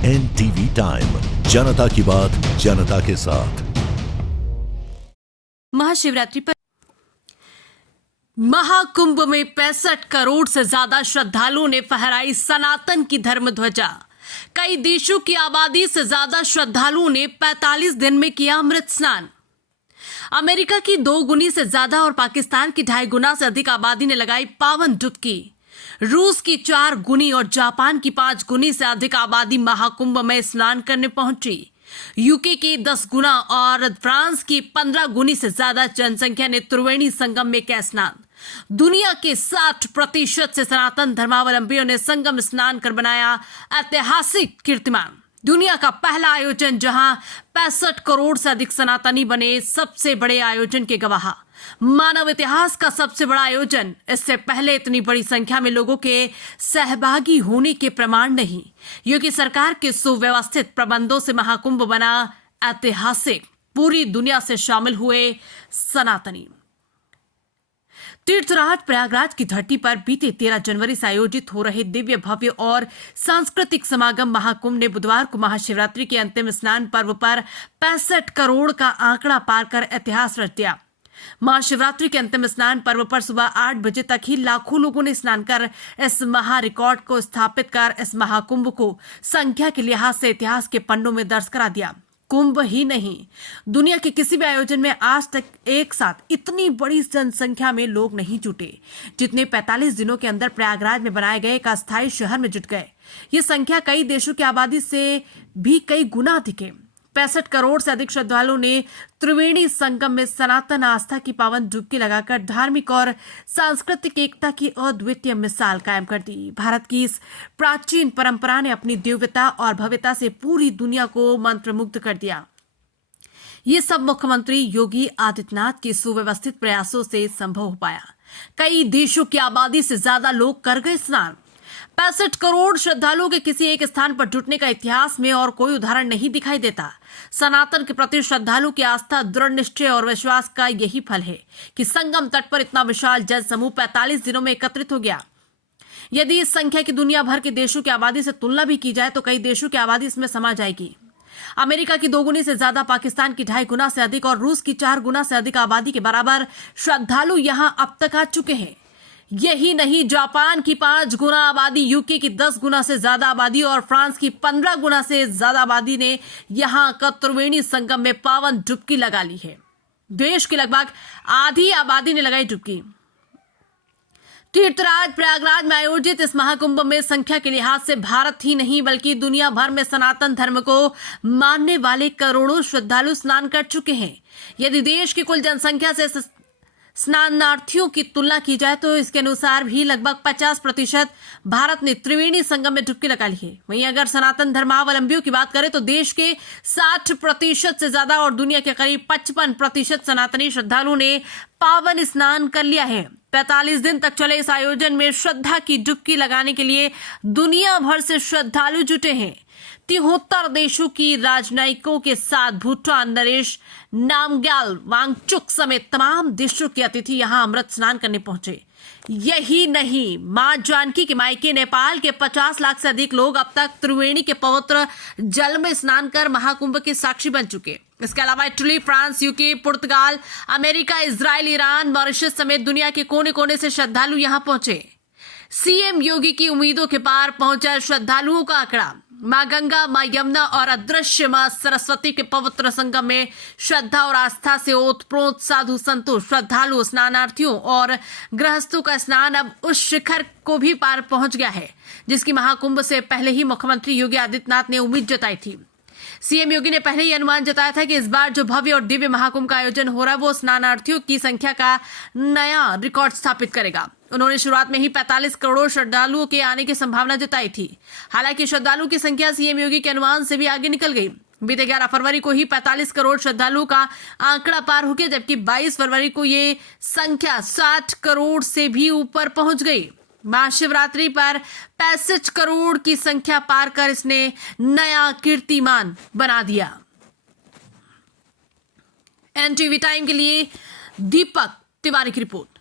NTV time, जनता की बात जनता के साथ। महाशिवरात्रि पर महाकुंभ में 65 करोड़ से ज्यादा श्रद्धालुओं ने फहराई सनातन की धर्म ध्वजा। कई देशों की आबादी से ज्यादा श्रद्धालुओं ने 45 दिन में किया अमृत स्नान। अमेरिका की 2 गुनी से ज्यादा और पाकिस्तान की 2.5 गुना से अधिक आबादी ने लगाई पावन डुबकी। रूस की 4 गुनी और जापान की 5 गुनी से अधिक आबादी महाकुंभ में स्नान करने पहुंची। यूके की 10 गुना और फ्रांस की 15 गुनी से ज्यादा जनसंख्या ने त्रिवेणी संगम में किया स्नान। दुनिया के 60% से सनातन धर्मावलंबियों ने संगम स्नान कर बनाया ऐतिहासिक कीर्तिमान। दुनिया का पहला आयोजन जहां 65 करोड़ से अधिक सनातनी बने सबसे बड़े आयोजन के गवाह। मानव इतिहास का सबसे बड़ा आयोजन। इससे पहले इतनी बड़ी संख्या में लोगों के सहभागी होने के प्रमाण नहीं। योगी सरकार के सुव्यवस्थित प्रबंधों से महाकुंभ बना ऐतिहासिक। पूरी दुनिया से शामिल हुए सनातनी। तीर्थराज प्रयागराज की धरती पर बीते 13 जनवरी से आयोजित हो रहे दिव्य भव्य और सांस्कृतिक समागम महाकुंभ ने बुधवार को महाशिवरात्रि के अंतिम स्नान पर्व पर 65 करोड़ का आंकड़ा पार कर इतिहास रच दिया। महाशिवरात्रि के अंतिम स्नान पर्व पर सुबह 8 बजे तक ही लाखों लोगों ने स्नान कर इस महा रिकॉर्ड को स्थापित कर इस महाकुंभ को संख्या के लिहाज से इतिहास के पन्नों में दर्ज करा दिया। कुंभ ही नहीं, दुनिया के किसी भी आयोजन में आज तक एक साथ इतनी बड़ी जनसंख्या में लोग नहीं जुटे जितने 45 दिनों के अंदर प्रयागराज में बनाए गए एक अस्थायी शहर में जुट गए। ये संख्या कई देशों की आबादी से भी कई गुना अधिक है। 65 करोड़ से अधिक श्रद्धालुओं ने त्रिवेणी संगम में सनातन आस्था की पावन डुबकी लगाकर धार्मिक और सांस्कृतिक एकता की अद्वितीय मिसाल कायम कर दी। भारत की इस प्राचीन परंपरा ने अपनी दिव्यता और भव्यता से पूरी दुनिया को मंत्रमुग्ध कर दिया। ये सब मुख्यमंत्री योगी आदित्यनाथ के सुव्यवस्थित प्रयासों से संभव हो पाया। कई देशों की आबादी से ज्यादा लोग कर गए स्नान। 65 करोड़ श्रद्धालुओं के किसी एक स्थान पर जुटने का इतिहास में और कोई उदाहरण नहीं दिखाई देता। सनातन के प्रति श्रद्धालु की आस्था, दृढ़ निश्चय और विश्वास का यही फल है कि संगम तट पर इतना विशाल जन समूह 45 दिनों में एकत्रित हो गया। यदि इस संख्या की दुनिया भर के देशों की आबादी से तुलना भी की जाए तो कई देशों की आबादी इसमें समा जाएगी। अमेरिका की 2 गुनी से ज्यादा, पाकिस्तान की 2.5 गुना से अधिक और रूस की 4 गुना से अधिक आबादी के बराबर श्रद्धालु यहां अब तक आ चुके हैं। यही नहीं, जापान की 5 गुना आबादी, यूके की 10 गुना से ज्यादा आबादी और फ्रांस की 15 गुना से ज्यादा आबादी ने यहां का त्रिवेणी संगम में पावन डुबकी लगा ली है। देश की लगभग आधी आबादी ने लगाई डुबकी। तीर्थराज प्रयागराज में आयोजित इस महाकुंभ में संख्या के लिहाज से भारत ही नहीं बल्कि दुनिया भर में सनातन धर्म को मानने वाले करोड़ों श्रद्धालु स्नान कर चुके हैं। यदि देश की कुल जनसंख्या से स्नानार्थियों की तुलना की जाए तो इसके अनुसार भी लगभग 50% भारत ने त्रिवेणी संगम में डुबकी लगा ली है। वहीं अगर सनातन धर्मावलंबियों की बात करें तो देश के 60% से ज्यादा और दुनिया के करीब 55% सनातनी श्रद्धालुओं ने पावन स्नान कर लिया है। 45 दिन तक चले इस आयोजन में श्रद्धा की डुबकी लगाने के लिए दुनिया भर से श्रद्धालु जुटे हैं। 73 देशों की राजनयिकों के साथ भूटान, नरेश, नामग्याल, वांगचुक समेत तमाम देशों के अतिथि यहां अमृत स्नान करने पहुंचे। यही नहीं, मां जानकी के मायके नेपाल के 50 लाख से अधिक लोग अब तक त्रिवेणी के पवित्र जल में स्नान कर महाकुंभ के साक्षी बन चुके। इसके अलावा इटली, फ्रांस, यूके, पुर्तगाल, अमेरिका, इजराइल, ईरान, मॉरिशस समेत दुनिया के कोने कोने से श्रद्धालु यहां पहुंचे। सीएम योगी की उम्मीदों के पार पहुंचा श्रद्धालुओं का आंकड़ा। मां गंगा, मां यमुना और अदृश्य मां सरस्वती के पवित्र संगम में श्रद्धा और आस्था से ओतप्रोत साधु संतों, श्रद्धालु, स्नानार्थियों और गृहस्थों का स्नान अब उस शिखर को भी पार पहुंच गया है जिसकी महाकुंभ से पहले ही मुख्यमंत्री योगी आदित्यनाथ ने उम्मीद जताई थी। सीएम योगी ने पहले ही अनुमान जताया था कि इस बार जो भव्य और दिव्य महाकुंभ का आयोजन हो रहा है वो स्नानार्थियों की संख्या का नया रिकॉर्ड स्थापित करेगा। उन्होंने शुरुआत में ही 45 करोड़ श्रद्धालुओं के आने की संभावना जताई थी। हालांकि श्रद्धालुओं की संख्या सीएम योगी के अनुमान से भी आगे निकल गई। बीते 11 फरवरी को ही 45 करोड़ श्रद्धालुओं का आंकड़ा पार हो गया, जबकि 22 फरवरी को ये संख्या 60 करोड़ से भी ऊपर पहुंच गई। महाशिवरात्रि पर 65 करोड़ की संख्या पार कर इसने नया कीर्तिमान बना दिया। एनटीवी टाइम के लिए दीपक तिवारी की रिपोर्ट।